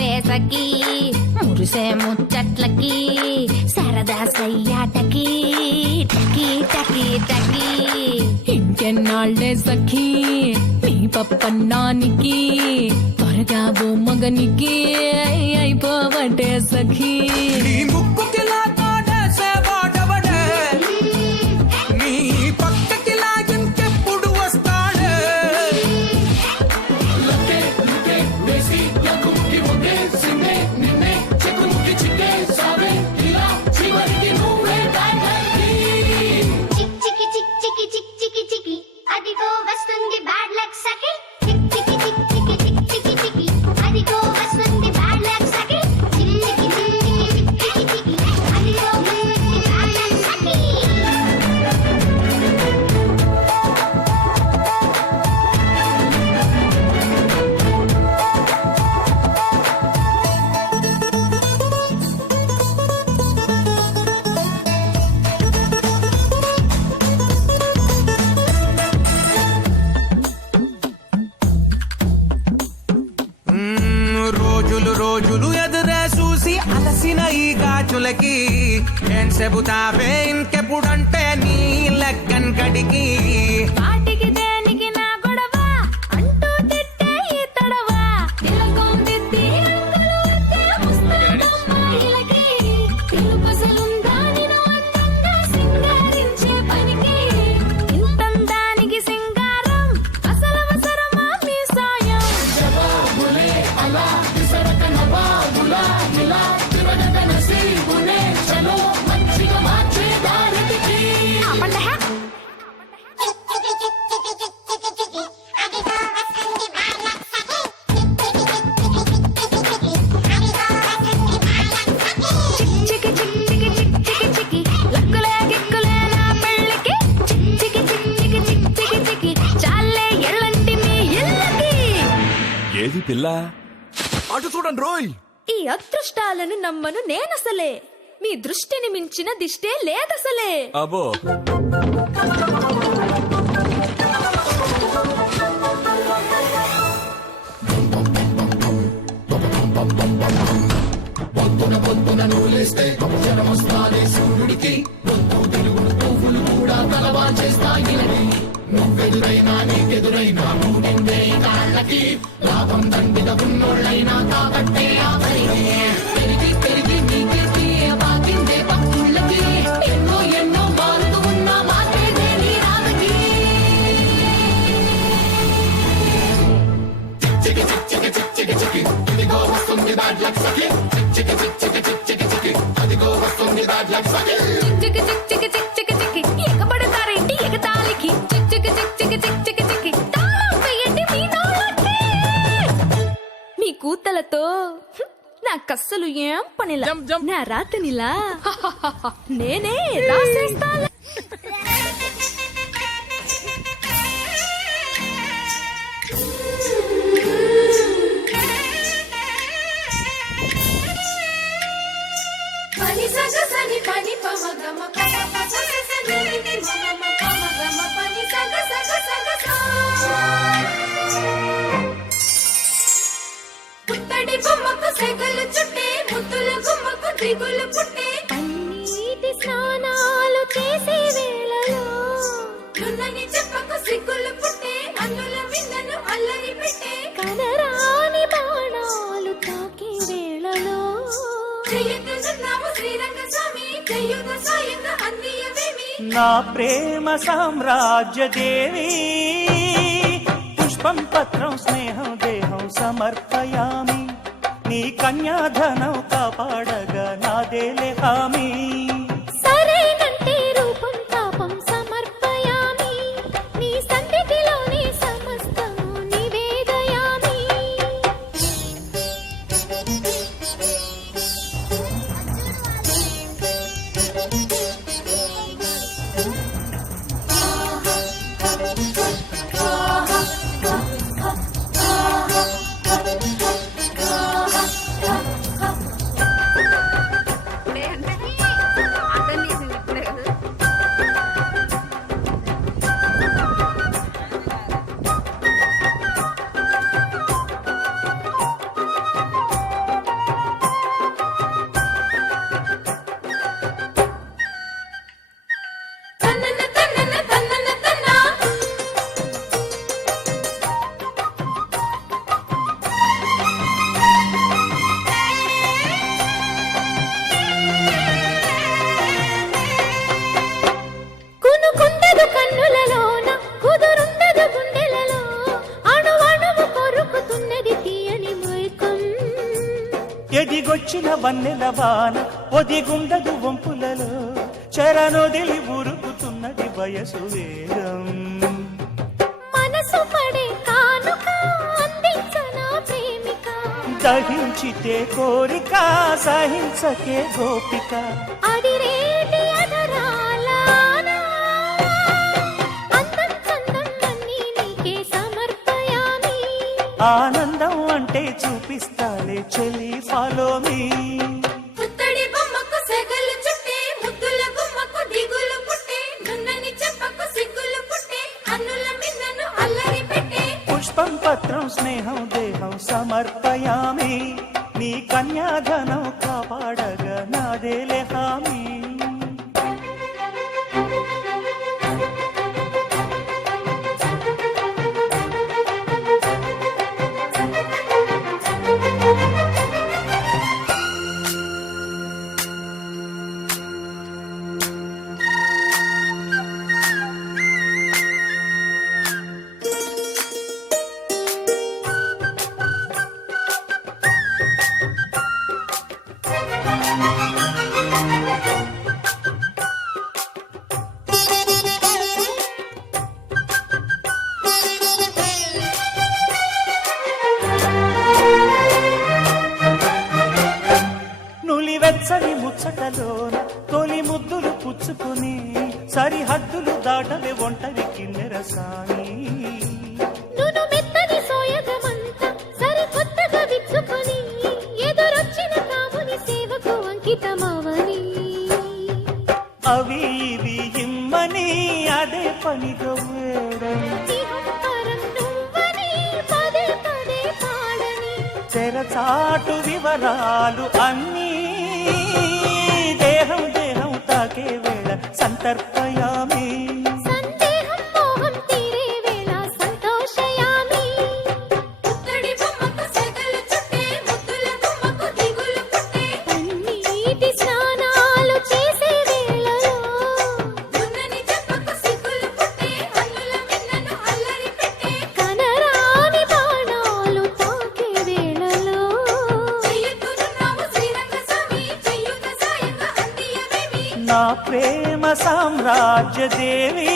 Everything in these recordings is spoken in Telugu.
రావే సఖీ మురిసే ముచ్చట్లకి సరదా సయ్యాటకి టకి టకి టకి ఇంకెన్నాళ్ళే సఖీ నీ పప్పన్నానికి త్వరగా ఓ మగనికి అయిపోవటే సఖీ రోజులు ఎదురే చూసి అలసిన ఈ గాజులకి ఏం చెబుతావే ఇంకెప్పుడంటే నీ లెక్కన్ కడికి వాటికి దేనికి నా గొడవ అంటూ తిట్టే ఈ తడవ తిలకం దిద్ది అంగులు వద్దే ముస్తాబమ్మాయిలకి తిరుపసలుందా నిన్ను అందంగా సింగారించే పనికి ఇంతందానికి సింగారం అసలవసరమా మీ సాయం జవాబులే అలా విసరక నవాబులా ఇలా తిరగక నసీబునే చలో మంచిగా మార్చే దారికి ఆపండి ఏది పిల్ల అటు చూడండి రోయ్. ఈ అదృష్టాలను నమ్మను నేనసలే మీ దృష్టిని మించిన దిష్టే లేదసలే అబో పొద్దున నూలేస్తే జనమొస్తాది సూర్యుడికి తెలుగుడు పువ్వులు కూడా తలవా చేస్తాయిలని నువ్వెదురైనా నీకెదురైనా నువ్వు నిండే కాళ్ళకి లాభం దండిగా ఉన్నోళ్ళైనా కాబట్టే పెరిగి పెరిగి నీకెత్తి బాకిందే పక్కుళ్ళకి ఎన్నో ఎన్నో మారుతూ ఉన్న మార్పేదే నీ రాగకి చిక్కి చిక్కి చిక్కి చిక్కి ఇదిగో వస్తుంది బ్యాడ్ లక్ సఖి చిక్కి చిక్కి చిక్కి చిక్కి అదిగో వస్తుంది బ్యాడ్ లక్ సఖి చిక్కి చిక్కి చిక్కి చిక్కి ఎగబడతారేంటి ఎగతాళికి చిక్కి చిక్కి చిక్కి చిక్కి తాళం వేయండి మీ నోళ్ళకి మీ కూతలతో నాకస్సలు ఏం పనిలా నా రాతనిలా నేనే రాసేస్తా పని సగసని పని పమగమ పమ పససని ని మమ పమగమ పని సగ సగ సగ పుట్టడి బొమ్మకు సెగలు చుట్టే ముద్దుల గుమ్మకు దిగులు పుట్టే పన్నీటి స్నానాలు చేసే వేళలో నున్నని చెప్పకు సిగ్గులు పుట్టే అన్నుల విన్నను అల్లరి పెట్టే కనరాని బాణాలు తాకే వేళలో నా ప్రేమ సామ్రాజ్య దేవి పుష్పం పత్రం స్నేహం దేహం సమర్పయామి నీ కన్యాధనం కాపాడగా నాదేలే హామీ సరేనంటే రూపం తాపం సమర్పయామి నీ సంధిలోని సమస్తము నివేదయామి ఎదిగొచ్చిన వన్నెల వాన ఒదిగుండదు వంపులలో చెరనొదిలి ఉరుకుతున్నది వయసు వేగం మనసు పడే కానుక అందించనా ప్రేమిక దహించితే కోరిక సహించకే గోపిక అడిరేటి అదరాలాన అందం చందం అన్నీ నీకే సమర్పయామి ఆనందం అంటే చూపిస్తాలే చెలి ఫాలో మీ పుత్తడి బొమ్మకు సెగలు చుట్టే ముద్దుల గుమ్మకు దిగులు పుట్టే నున్నని చెప్పకు సిగ్గులు పుట్టే అన్నుల మిన్నను అల్లరి పెట్టే పుష్పం పత్రం స్నేహం దేహం సమర్పయామి నీ కన్యాధనం కాపాడగా నాదేలే హామీ నులివెచ్చని ముచ్చటలోన తొలి ముద్దులు పుచ్చుకొని సరిహద్దులు దాటవే ఒంటరి కిన్నెర సాని నును మెత్తని సోయగమంత సరికొత్తగా విచ్చుకొని ఎదురొచ్చిన కాముని సేవకు అంకితమవని అవి ఇవి ఇమ్మని అదే పనిగా వేడని ఇహంపరం నువ్వని పదే పదే పాడని తెరచాటు వివరాలు అన్నీ దేహం దేహం తాకే వేళ సంతర్పయామి సందేహం మోహం తీరే వేళ సంతోషయామి పుత్తడి బొమ్మకు సెగలు చుట్టే ముద్దుల గుమ్మకు దిగులు పుట్టే కన్నీటి స్నానాలు చేసే వేళలో నున్నని చెప్పకు సిగ్గులు పుట్టే అన్నుల మిన్నను అల్లరి పెట్టే కనరాని బాణాలు తాకే వేళలో చెయ్యకున్నావు శ్రీరంగస్వామి చెయ్యుత సాయంగా అందియవేమి నా ప్రేమ సామ్రాజ్య దేవి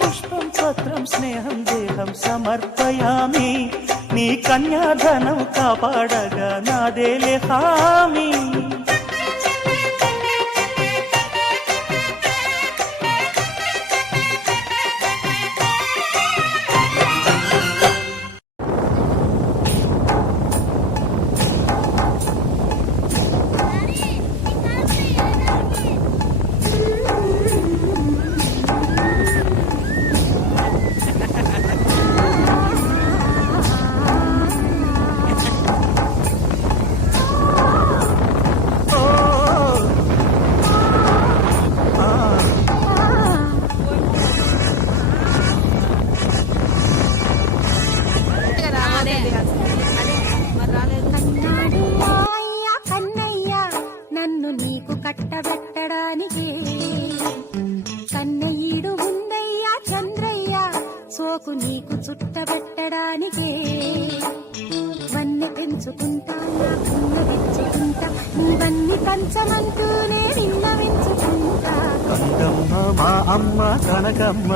పుష్పం పత్రం స్నేహం దేహం సమర్పయామి నీ కన్యాధనం కాపాడగా నాదేలే హామీ కన్నాడు మాయ కన్నయ్య నన్ను నీకు కట్టబెట్టడానికి కన్నయ్యుడు ఉందయ్యా చంద్రయ్య సోకు నీకు చుట్టబెట్టడానికే వన్నె పెంచుకుంటా నా కున్న తెచ్చుకుంటా నీవన్నీ పంచమంటూనే నిన్న పెంచుకుంటా కందమ్మ మా అమ్మ కనకమ్మ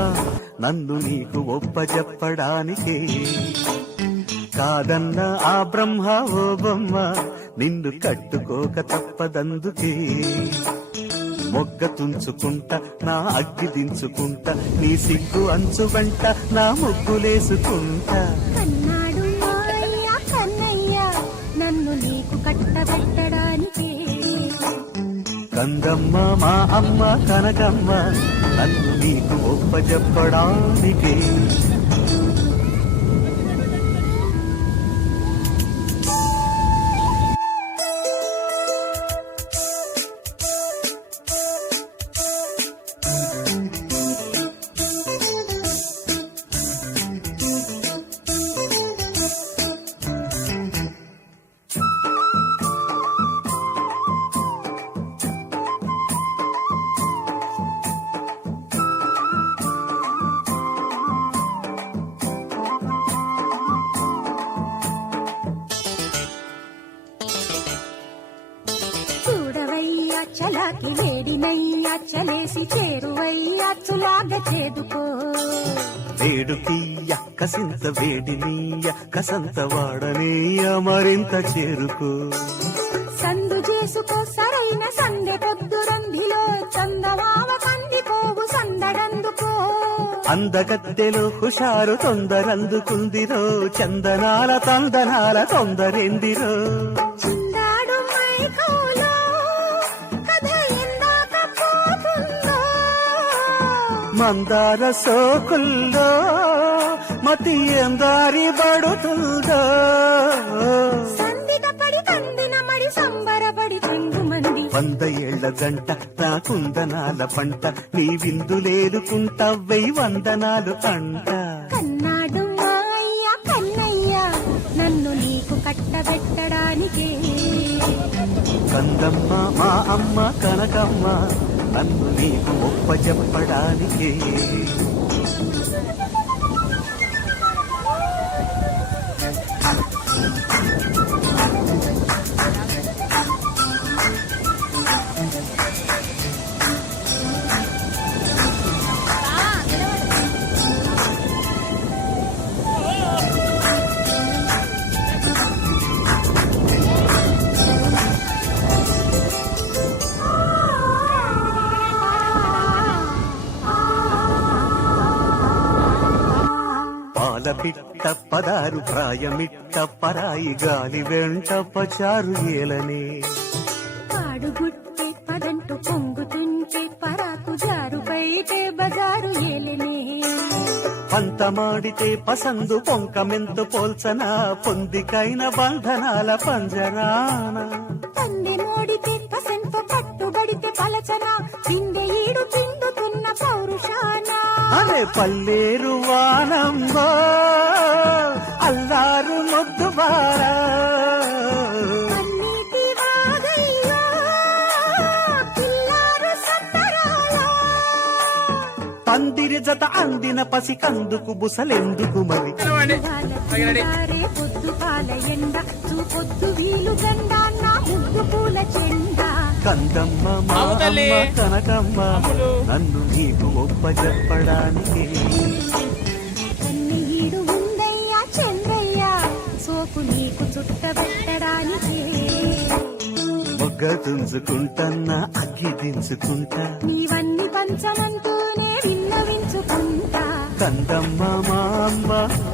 నన్ను నీకు ఒప్పజెప్పడానికే కాదన్న ఆ బ్రహ్మ ఓ బొమ్మ నిన్ను కట్టుకోక తప్పదందుకే మొగ్గ తుంచుకుంటా నా అగ్గి దించుకుంటా నీ సిగ్గు అంచు వెంట నా ముగ్గులేసుకుంటా కన్నాడు మాయ కన్నయ్య నన్ను నీకు కట్టబెట్టడానికి కందమ్మ మా అమ్మ కనకమ్మ నన్ను నీకు ఒప్పజెప్పడానికే చల్లాకి వేడినయ్యా చలేసి చేరువయ్యా చులాగా చేదుకో వేడుకీయ కసింత వేడినీయ కసంత వాడనీయ మరింత చేరుకో సందు చేసుకో సరైన సందె పొద్దు రంధిలో చందమామ కందిపోవు సందడందుకో అందగత్తెలో హుషారు తొందరందుకుందిరో చందనాల తందనాల తొందరెందిరో చిందాడు మైకవులో కథ ఎందాక పోతుందో మందార సోకుల్లో మతి ఎందారి పడుతుందో సందిట పడి కందిన మడి సంబరపడి చెంగు మంది 100 ఏళ్ల జంట నా కుందనాల పంట నీ విందులేలుకుంటా 1000 వందనాలు అంట కన్నాడు మా అయ్య కన్నయ్య నన్ను నీకు కట్టబెట్టడానికే కందమ్మ మా అమ్మ కనకమ్మ నన్ను నీకు ఒప్ప చెప్పడానికే పిట్ట పదారు ప్రాయమిట్ట పరాయి గాలి వెంట పచారు ఏలనే పాడుగుట్టే పదంటు పొంగుతుంటే పరాకు జారు బయటే బజారు ఏలనే పంతమాడితే పసందు పొంకమెంతు పోల్చన పొందికైన బంధనాల పంజరాన పందె మోడితే పసంతో పట్టుబడితే పలచన పిందె ఈడు పిండుతున్న పౌరుషాన అరే పల్లేరు వానంబో అల్లారు మొద్దుబారా అన్నిటి వాగయ్యో పిల్లారు సంబరాల పందిరి జత అందిన పసి కందుకు బుసలెందుకు మరి రే పొద్దు పాల ఎండ చూపొద్దు వీలు గండ నా ముద్దు పూల చెండ కందమ్మ మా అమ్మ కనకమ్మ నన్ను నీకు ఒప్ప చెప్పడానికి కన్నీడు ఉందయ్యా చంద్రయ్య సోకు నీకు చుట్టబెట్టడానికి మొగ్గ తుంచుకుంటన్నా అగ్గి దించుకుంటా నీవన్నీ పంచమంటూనే విన్నవించుకుంటా కందమ్మ మా అమ్మ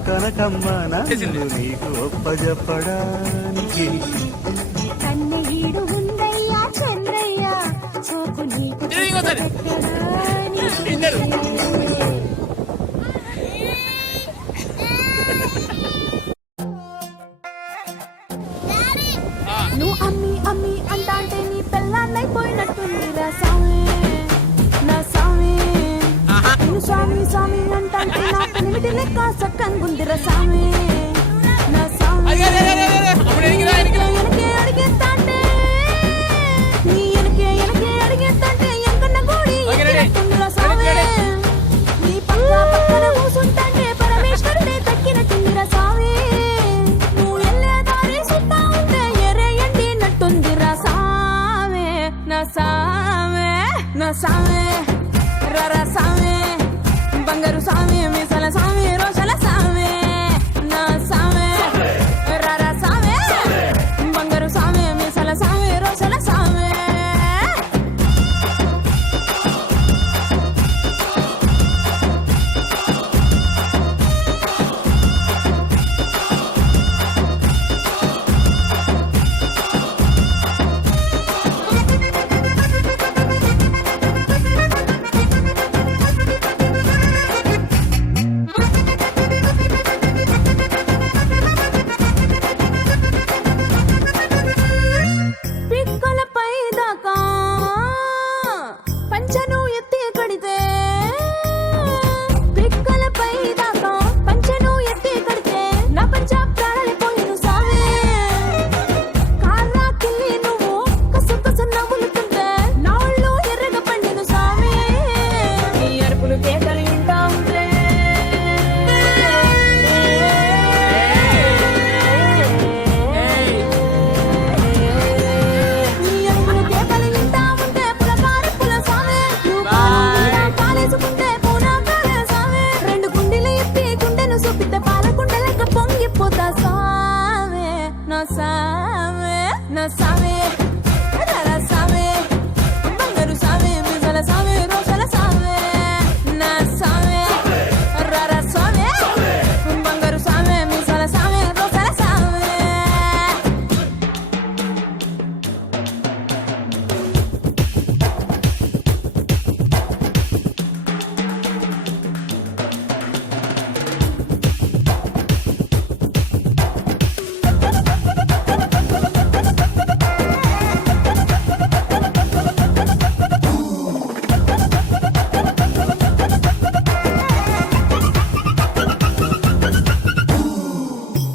కనకమ్మ నన్ను నీకు ఒప్ప చెప్పడానికి కన్నీడు ఉందయ్యా చంద్రయ్య సోకు నీకు చుట్టబెట్టడానికి నువ్వు అమ్మి అమ్మి అంటాంటే నీ పెళ్ళాన్నైపోయినట్టుంది రా స్వామి నా స్వామి నేను స్వామి స్వామి అంటాంటే నా పెనిమిటి లెక్క సక్కంగుందిరా స్వామి నా స్వామి ఎనకే అడిగేస్తాంటే నీ ఎనకే అడిగేస్తాంటే ఎంకన్న గోడి ఎక్కినట్టుందిరా స్వామి నీ పక్కన కూసుంటాంటే పరమేశ్వరుడే తక్కినట్టుందిరా స్వామి నువ్వు ఎల్లే దారి సుత్తా ఉంటే ఎర్రయండి నట్టుందిరా సామే నా సామే నా సామే రర సామే బంగారు సామే మీసల సామే రోషల సామే నా సామే రర సామే బంగారు సామే మీసల సామే రోషల సామే సామే నా సామే రారా సామే బంగారు సామే మిజల సామే రోషల సామే నా సామే రారా సామే బంగారు సామే మిజల సామే రోషల సామే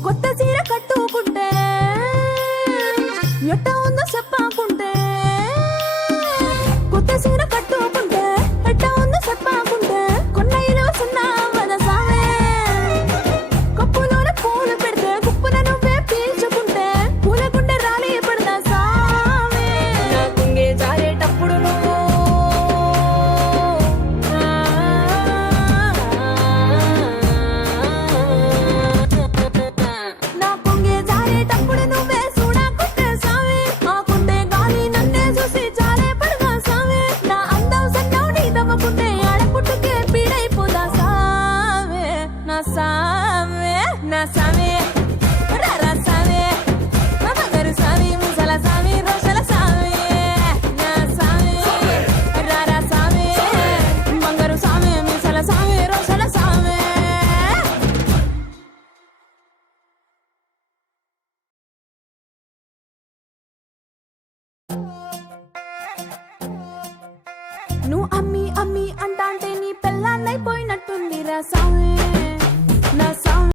కొత్త చీర కట్టుకుంటే ఎట్ట ఉందో చెప్పకుంటే కొత్త చీర కట్టుకుంటే ఎట్ట ఉందో చెప్పకుంటే కొన్న ఇరవ సున్నా మన సామే కప్పులోన పూలు పెడితే కుప్పున నువ్వే పీల్చుకుంటే పూలకుంటే రాలి పడదా సామే నా కుంగే జారేటప్పుడు నువ్వు నా కుంగే జారేటప్పుడు నువ్వే చూడకుంటే సామే ఆ కుండే గాలి నన్నే చూసి జారే పడదా సామే నా అందం సన్నం నీ దవ్వకుంటే ఆడపుట్టుకే పీడైపోదా సామే నా సామే నా సామే రారా సామే నా బంగారు సామి ముసల సామి రోషల సామి నా సామి రారా సామి బంగారు సామి ముసల సామి రోషల సామి నువ్వు అమ్మి అమ్మి అంటాంటే నీ పెళ్ళాన్నైపోయినట్టుంది రా సామే నా